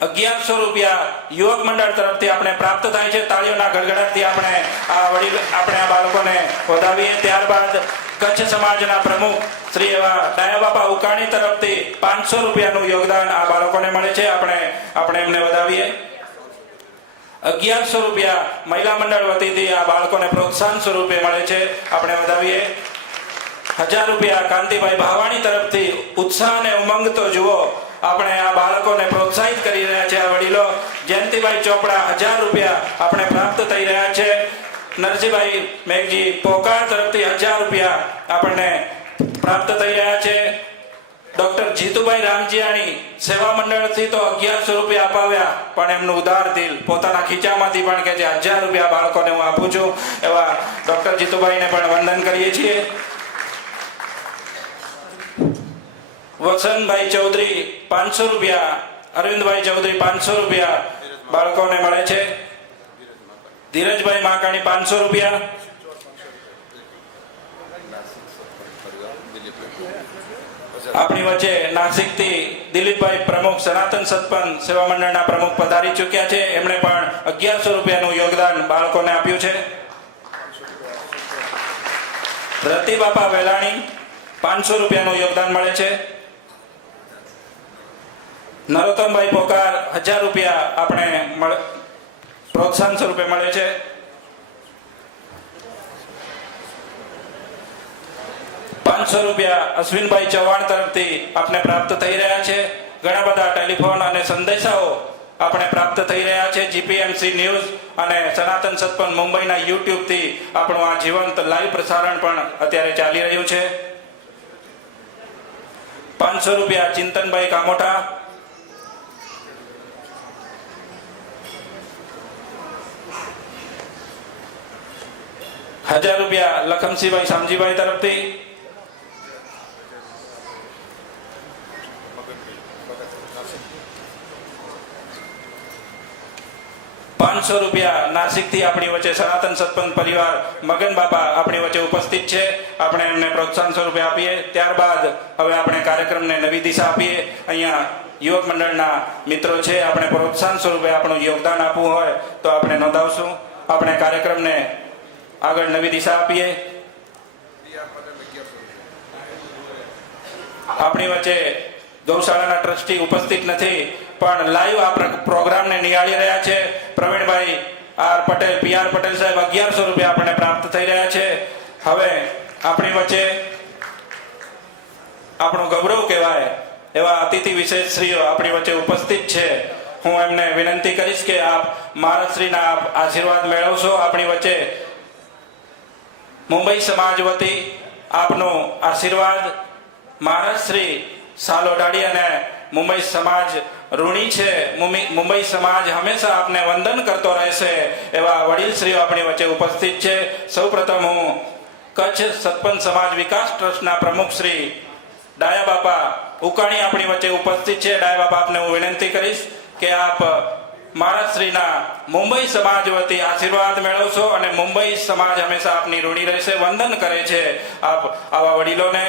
1100 રૂપિયા યુવક મંડળ તરફથી આપણે પ્રાપ્ત થાય છે. તાળીઓના ગડગડાટથી આપણે આ બાળકોને વધાવીએ. ત્યારબાદ કચ્છ સમાજના પ્રમુખ શ્રી એવા ડાયા બાપા ઉકાણી તરફથી 500 રૂપિયાનું યોગદાન આ બાળકોને મળે છે. આપણે એમને વધાવીએ. 1100 રૂપિયા મહિલા મંડળ વતીથી આ બાળકોને પ્રોત્સાહન સ્વરૂપે મળે છે. આપણે વધાવીએ. 1000 રૂપિયા કાંતિભાઈ ભાવાણી તરફથી ઉત્સાહ અને ઉમંગ તો જુઓ, આપણે આ બાળકોને પ્રોત્સાહિત કરી રહ્યા છે. આ વડીલો જયંતિભાઈ ચોપડા 1000 રૂપિયા આપણે પ્રાપ્ત થઈ રહ્યા છે. નરસિંહભાઈ મેઘજી પોકાર તરફથી 1000 રૂપિયા આપણને પ્રાપ્ત થઈ રહ્યા છે. ડોક્ટર જીતુભાઈ રામજીયાણી સેવા મંડળથી તો 1100 રૂપિયા અપાવ્યા, પણ એમનું ઉદાર દિલ પોતાના ખીચામાંથી પણ કે જે 1000 રૂપિયા બાળકોને હું આપું છું, એવા ડોક્ટર જીતુભાઈને પણ વંદન કરીએ છીએ. વસંતભાઈ ચૌધરી 500 રૂપિયા, અરવિંદભાઈ ચૌધરી 500 રૂપિયા બાળકોને મળે છે. ધીરજભાઈ માકાણી 500 રૂપિયા. આપણી વચ્ચે નાસિકથી દિલીપભાઈ પ્રમુખ સનાતન સત્પન સેવા મંડળના પ્રમુખ પધારી ચૂક્યા છે. એમણે પણ 1100 રૂપિયાનું યોગદાન બાળકોને આપ્યું છે. રતિબાપા વેલાણી 500 રૂપિયાનું યોગદાન મળે છે. નરોત્તમભાઈ પોકાર 1000 રૂપિયા આપણે પ્રોત્સાહન સ્વરૂપે મળે છે. ₹500 અશ્વિનભાઈ ચૌહાણ તરફથી આપણે પ્રાપ્ત થઈ રહ્યા છે. ઘણા બધા ટેલિફોન અને સંદેશાઓ આપણે પ્રાપ્ત થઈ રહ્યા છે. જીપીએમસી ન્યૂઝ અને સનાતન સત્પન મુંબઈના યુટ્યુબ થી આપણું આ જીવંત લાઈવ પ્રસારણ પણ અત્યારે ચાલી રહ્યું છે. ₹500 ચિંતનભાઈ કામોઠા. ₹1000 લખમસિંહભાઈ શામજીભાઈ તરફથી. ₹500 નાસિકથી આપણી વચ્ચે સનાતન સત્પંથ પરિવાર મગન બાપા આપણી વચ્ચે ઉપસ્થિત છે. આપણે એમને પ્રોત્સાહન સ્વરૂપે આપીએ. ત્યારબાદ હવે આપણે કાર્યક્રમને નવી દિશા આપીએ. અહીંયા યુવક મંડળના મિત્રો છે, આપણે પ્રોત્સાહન સ્વરૂપે આપણું યોગદાન આપવું હોય તો આપણે નોંધાવશું. આપણે કાર્યક્રમને આગળ નવી દિશા આપીએ. આપણી વચ્ચે ગૌશાળાના ટ્રસ્ટી ઉપસ્થિત નથી, પણ લાઈવ આ પ્રોગ્રામને નિહાળી રહ્યા છે. પ્રવીણભાઈ આર પટેલ, PR પટેલ સાહેબ 1100 આપણને પ્રાપ્ત થઈ રહ્યા છે. હવે આપણી વચ્ચે આપણું ગૌરવ કહેવાય એવા અતિથિ વિશેષશ્રીઓ આપણી વચ્ચે ઉપસ્થિત છે. હું એમને વિનંતી કરીશ કે આપ મહારાજશ્રીના આપ આશીર્વાદ મેળવશો. આપણી વચ્ચે મુંબઈ સમાજ વતી આપનો આશીર્વાદ મહારાજશ્રી સાલોડાડી અને મુંબઈ સમાજ ઋણી છે. મુંબઈ સમાજ હંમેશા આપને વંદન કરતો રહેશે એવા વડીલશ્રીઓ આપણી વચ્ચે ઉપસ્થિત છે. સૌપ્રથમ હું કચ્છ સત્પન સમાજ વિકાસ ટ્રસ્ટના પ્રમુખ શ્રી ડાયા બાપા ઉકાણી આપણી વચ્ચે ઉપસ્થિત છે. ડાયા બાપા આપને હું વિનંતી કરીશ કે આપ મહારાજશ્રીના મુંબઈ સમાજ વતી આશીર્વાદ મેળવશો અને મુંબઈ સમાજ હંમેશા આપની ઋણી રહેશે. વંદન કરે છે આપ આવા વડીલોને.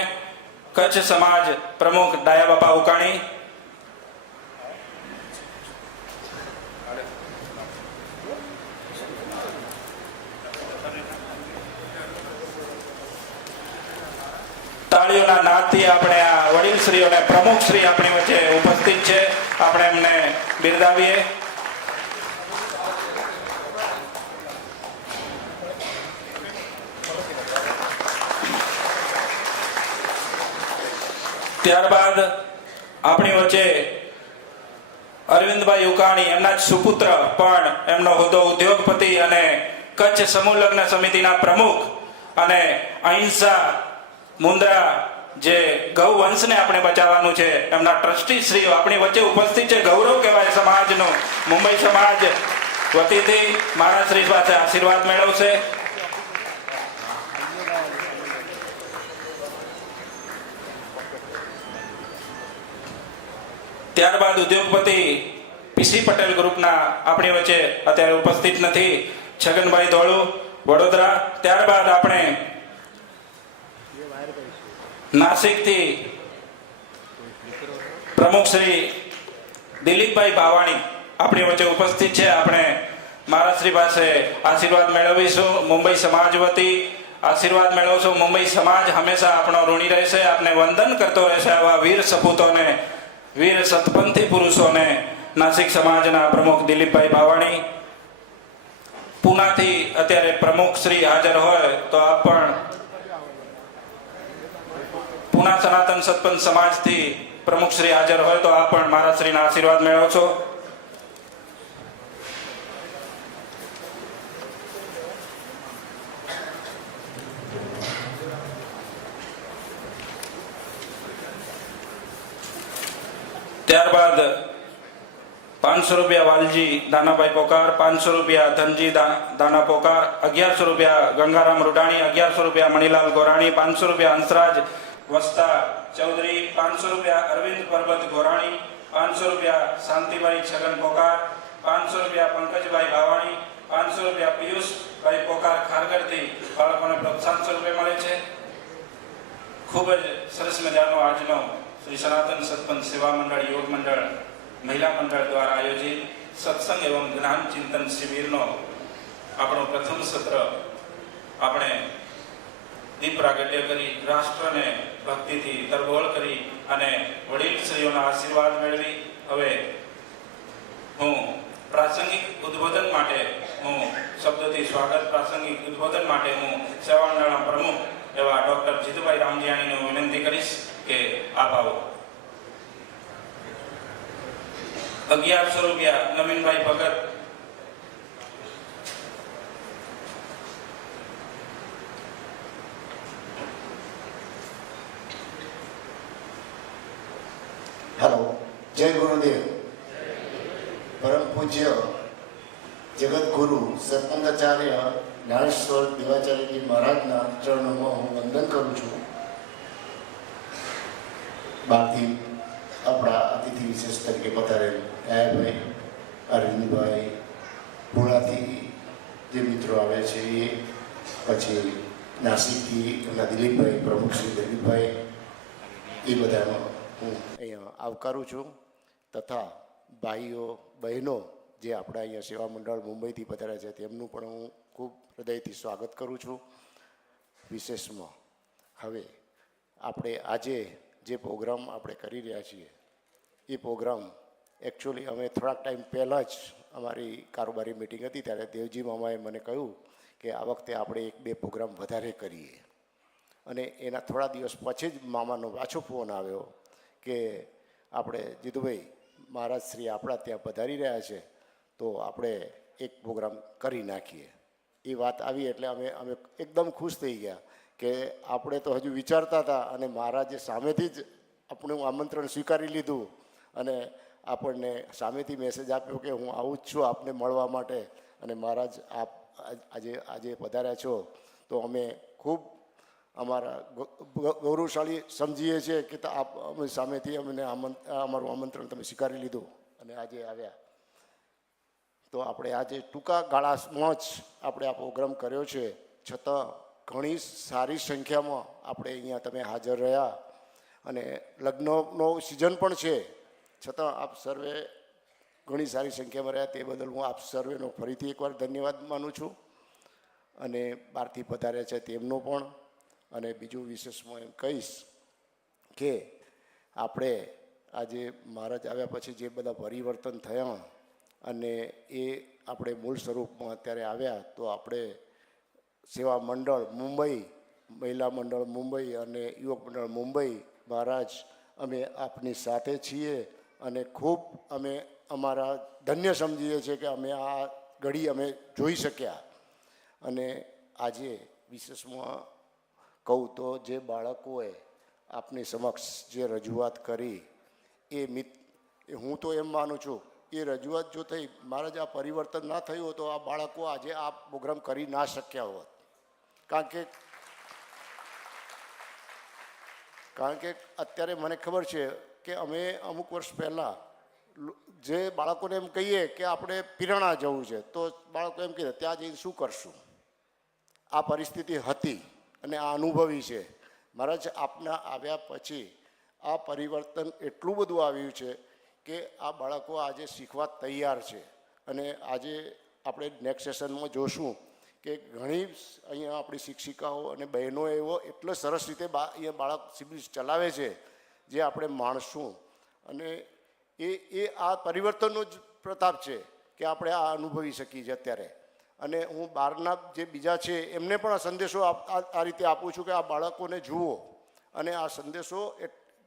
કચ્છ સમાજ પ્રમુખ ડાયા બાપા ઉકાણી. તાળીઓના નાદથી આપણે આ વડીલશ્રી અને પ્રમુખશ્રી આપણી વચ્ચે ઉપસ્થિત છે. આપણે એમને બિરદાવીએ. ત્યારબાદ આપણી વચ્ચે અરવિંદભાઈ ઉકાણી એમના જ સુપુત્ર પણ એમનો હોદ્દો ઉદ્યોગપતિ અને કચ્છ સમૂહ લગ્ન સમિતિના પ્રમુખ અને અહિંસા મુન્દ્રા જે ગૌ વંશને આપણે બચાવવાનું છે એમના ટ્રસ્ટી શ્રીઓ આપણી વચ્ચે ઉપસ્થિત છે. ગૌરવ કહેવાય સમાજનું. મુંબઈ સમાજ વતીથી મારા શ્રી પાસે આશીર્વાદ મેળવશે. ત્યારબાદ ઉદ્યોગપતિ પીસી પટેલ ગ્રુપના આપણી વચ્ચે અત્યારે ઉપસ્થિત નથી, છગનભાઈ ધોળુ વડોદરા. ત્યારબાદ આપણે નાસિકથી પ્રમુખ શ્રી દિલીપભાઈ બાવાણી આપણી વચ્ચે ઉપસ્થિત છે. આપણે મહારાજશ્રી પાસે આશીર્વાદ મેળવીશું. મુંબઈ સમાજ વતી આશીર્વાદ મેળવશો. મુંબઈ સમાજ હંમેશા આપણો ઋણી રહેશે, આપને વંદન કરતો રહેશે. આવા વીર સપૂતોને, વીર સતપંથી પુરુષોને નાસિક સમાજના પ્રમુખ દિલીપભાઈ બાવાણી. પૂનાથી અત્યારે પ્રમુખ શ્રી હાજર હોય તો આપ પણ પૂના સનાતન સતપંથ સમાજથી પ્રમુખ શ્રી હાજર હોય તો આપ પણ મારા શ્રીના આશીર્વાદ મેળવશો. ત્યારબાદ 500 રૂપિયા વાલજી દાનાભાઈ પોકાર, 500 રૂપિયા ધનજી દાના પોકાર, 1100 રૂપિયા ગંગારામ રૂડાણી, 1100 રૂપિયા મણીલાલ ગોરાણી, 500 રૂપિયા હંસરાજ વસ્તા ચૌધરી, 500 રૂપિયા અરવિંદ પરબત ગોરાણી, 500 રૂપિયા શાંતિભાઈ છગન પોકાર, 500 રૂપિયા પંકજભાઈ બાવાણી, 500 રૂપિયા પિયુષભાઈ પોકાર ખારગરથી બાળકોને પ્રોત્સાહન સ્વરૂપે મળે છે. ખૂબ જ સરસ મજાનો આજનો શ્રી સનાતન સત્પંથ સેવા મંડળ, યોગ મંડળ, મહિલા મંડળ દ્વારા આયોજિત સત્સંગ એવં જ્ઞાન ચિંતન શિબિરનો આપણો પ્રથમ સત્ર આપણે દીપ પ્રાગટ્ય કરી, રાષ્ટ્રને ભક્તિથી તરબોળ કરી અને વડીલશ્રીઓના આશીર્વાદ મેળવી હવે હું પ્રાસંગિક ઉદ્બોધન માટે શબ્દોથી સ્વાગત, પ્રાસંગિક ઉદ્બોધન માટે હું સેવા મંડળના પ્રમુખ એવા ડોક્ટર જીતુભાઈ રામજીયાણીને વિનંતી કરીશ કે આપ આવો. 1100 રૂપિયા નવીનભાઈ ભગત, હેલો, જય ગુરુદેવ. પરમ પૂજ્ય જગતગુરુ સત્પંથાચાર્ય જ્ઞાનેશ્વર દેવાચાર્યજી મહારાજના ચરણોમાં હું વંદન કરું છું. બહારથી આપણા અતિથિ વિશેષ તરીકે પધારેલ દયાભાઈ, અરવિંદભાઈ, પુણાથી જે મિત્રો આવે છે એ, પછી નાસિકથી એમના દિલીપભાઈ, પ્રમુખ શ્રી દિલીપભાઈ, એ બધાનો હું અહીંયા આવકારું છું. તથા ભાઈઓ બહેનો જે આપણા અહીંયા સેવા મંડળ મુંબઈથી પધાર્યા છે તેમનું પણ હું ખૂબ હૃદયથી સ્વાગત કરું છું. વિશેષમાં હવે આપણે આજે જે પ્રોગ્રામ આપણે કરી રહ્યા છીએ એ પ્રોગ્રામ એકચ્યુઅલી અમે થોડાક ટાઈમ પહેલાં જ અમારી કારોબારી મિટિંગ હતી ત્યારે દેવજી મામાએ મને કહ્યું કે આ વખતે આપણે 1-2 પ્રોગ્રામ વધારે કરીએ. અને એના થોડા દિવસ પછી જ મામાનો પાછો ફોન આવ્યો કે આપણે જીતુભાઈ મહારાજ શ્રી આપણા ત્યાં પધારી રહ્યા છે તો આપણે એક પ્રોગ્રામ કરી નાખીએ. એ વાત આવી એટલે અમે એકદમ ખુશ થઈ ગયા કે આપણે તો હજુ વિચારતા હતા અને મહારાજે સામેથી જ આપણું આમંત્રણ સ્વીકારી લીધું અને આપણને સામેથી મેસેજ આપ્યો કે હું આવું જ છું આપને મળવા માટે અને મહારાજ આપ આજે પધાર્યા છો તો અમે ખૂબ અમારા ગૌરવશાળી સમજીએ છીએ કે આપ અમે સામેથી અમને અમારું આમંત્રણ તમે સ્વીકારી લીધું અને આજે આવ્યા. તો આપણે આજે ટૂંકા ગાળામાં જ આપણે આ પ્રોગ્રામ કર્યો છે, છતાં ઘણી સારી સંખ્યામાં આપણે અહીંયા તમે હાજર રહ્યા અને લગ્નનો સિઝન પણ છે છતાં આપ સર્વે ઘણી સારી સંખ્યામાં રહ્યા તે બદલ હું આપ સર્વેનો ફરીથી એકવાર ધન્યવાદ માનું છું અને બહારથી પધાર્યા છે તેમનો પણ. અને બીજું વિશેષમાં એમ કહીશ કે આપણે આજે મહારાજ આવ્યા પછી જે બધા પરિવર્તન થયા અને એ આપણે મૂળ સ્વરૂપમાં અત્યારે આવ્યા તો આપણે સેવા મંડળ મુંબઈ, મહિલા મંડળ મુંબઈ અને યુવક મંડળ મુંબઈ મહારાજ અમે આપની સાથે છીએ અને ખૂબ અમે અમારા ધન્ય સમજીએ છીએ કે અમે આ ઘડી અમે જોઈ શક્યા. અને આજે વિશેષમાં કહું તો જે બાળકોએ આપની સમક્ષ જે રજૂઆત કરી એ હું તો એમ માનું છું એ રજૂઆત જો થઈ, મારા જ આ પરિવર્તન ના થયું હોત તો આ બાળકો આજે આ પ્રોગ્રામ કરી ના શક્યા હોત. કારણ કે અત્યારે મને ખબર છે કે અમે અમુક વર્ષ પહેલાં જે બાળકોને એમ કહીએ કે આપણે પિરાણા જવું છે તો બાળકો એમ કહે ત્યાં જઈને શું કરશું. આ પરિસ્થિતિ હતી અને આ અનુભવી છે. મહારાજ આપના આવ્યા પછી આ પરિવર્તન એટલું બધું આવ્યું છે કે આ બાળકો આજે શીખવા તૈયાર છે. અને આજે આપણે નેક્સ્ટ સેશનમાં જોશું કે ઘણી અહીંયા આપણી શિક્ષિકાઓ અને બહેનો એવો એટલો સરસ રીતે અહીંયા બાળક શિબિર ચલાવે છે જે આપણે માણશું. અને એ આ પરિવર્તનનો જ પ્રતાપ છે કે આપણે આ અનુભવી શકીએ છીએ અત્યારે. અને હું બહારના જે બીજા છે એમને પણ આ સંદેશો આ રીતે આપું છું કે આ બાળકોને જુઓ અને આ સંદેશો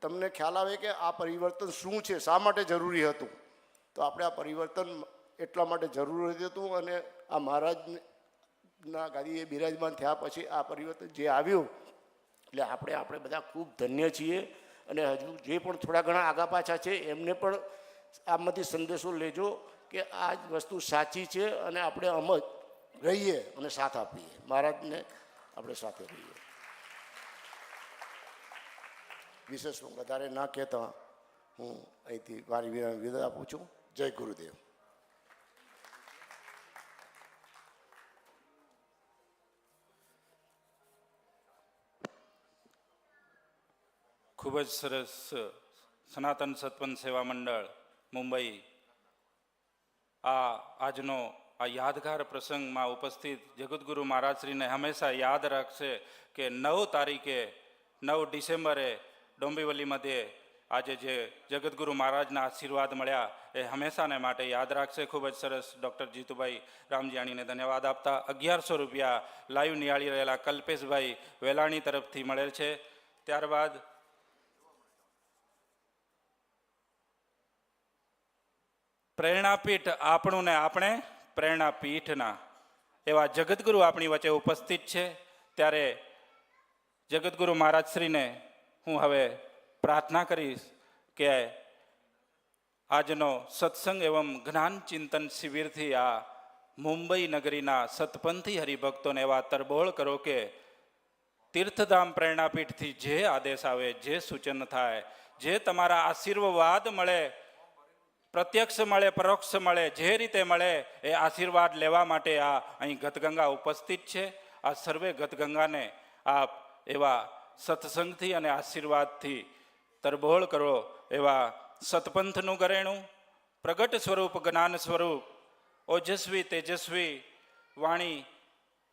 તમને ખ્યાલ આવે કે આ પરિવર્તન શું છે, શા માટે જરૂરી હતું. તો આપણે આ પરિવર્તન એટલા માટે જરૂરી હતું અને આ મહારાજના ગાદીએ બિરાજમાન થયા પછી આ પરિવર્તન જે આવ્યું એટલે આપણે બધા ખૂબ ધન્ય છીએ. અને હજુ જે પણ થોડા ઘણા આગા પાછા છે એમને પણ આમાંથી સંદેશો લેજો કે આ જ વસ્તુ સાચી છે અને આપણે અમ રહીએ અને સાથ આપીએ. મહારાજને આપણે સાથે રહીએ. વિશેષ હું વધારે ના કહેતા હું અહીંથી મારી વિદાય આપું છું. જય ગુરુદેવ. ખૂબ જ સરસ. સનાતન સત્પંથ સેવા મંડળ મુંબઈ આજનો આ યાદગાર પ્રસંગમાં ઉપસ્થિત જગતગુરુ મહારાજશ્રીને હંમેશા યાદ રાખશે કે 9 તારીખે 9 ડિસેમ્બરે ડોંબિવલી મધ્યે આજે જે જગતગુરુ મહારાજના આશીર્વાદ મળ્યા એ હંમેશાને માટે યાદ રાખશે. ખૂબ જ સરસ. ડૉક્ટર જીતુભાઈ રામજીયાણીને ધન્યવાદ આપતા 1100 રૂપિયા લાઈવ નિહાળી રહેલા કલ્પેશભાઈ વેલાણી તરફથી મળેલ છે. ત્યારબાદ પ્રેરણાપીઠ આપણું ને આપણે પ્રેરણાપીઠના એવા જગતગુરુ આપણી વચ્ચે ઉપસ્થિત છે. ત્યારે જગતગુરુ મહારાજશ્રીને હું હવે પ્રાર્થના કરીશ કે આજનો સત્સંગ એવં જ્ઞાન ચિંતન શિબિરથી આ મુંબઈ નગરીના સતપંથી હરિભક્તોને એવા તરબોળ કરો કે તીર્થધામ પ્રેરણાપીઠથી જે આદેશ આવે, જે સૂચન થાય, જે તમારા આશીર્વાદ મળે, પ્રત્યક્ષ મળે, પરોક્ષ મળે, જે રીતે મળે એ આશીર્વાદ લેવા માટે આ અહીં ગતગંગા ઉપસ્થિત છે. આ સર્વે ગતગંગાને આપ એવા સત્સંગથી અને આશીર્વાદથી તરબોળ કરો. એવા સતપંથનું ઘરેણું પ્રગટ સ્વરૂપ જ્ઞાન સ્વરૂપ ઓજસ્વી તેજસ્વી વાણી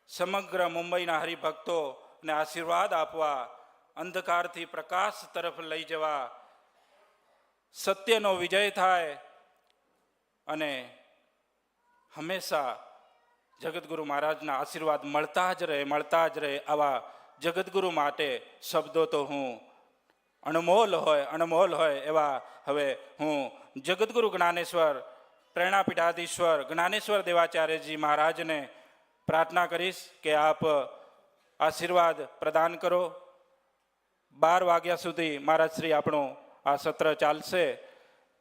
સમગ્ર મુંબઈના હરિભક્તોને આશીર્વાદ આપવા, અંધકારથી પ્રકાશ તરફ લઈ જવા, સત્યનો વિજય થાય અને હંમેશા જગતગુરુ મહારાજના આશીર્વાદ મળતા જ રહે. આવા જગતગુરુ માટે શબ્દો તો હું અણમોલ હોય એવા હવે હું જગતગુરુ જ્ઞાનેશ્વર પ્રેરણાપીઠાધીશ્વર જ્ઞાનેશ્વર દેવાચાર્યજી મહારાજને પ્રાર્થના કરીશ કે આપ આશીર્વાદ પ્રદાન કરો. 12 વાગ્યા સુધી મહારાજશ્રી આપણું આ સત્ર ચાલશે.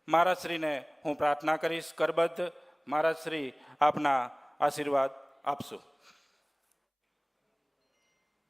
મહારાજશ્રીને હું પ્રાર્થના કરીશ કરબદ્ધ. મહારાજશ્રી આપના આશીર્વાદ આપશો.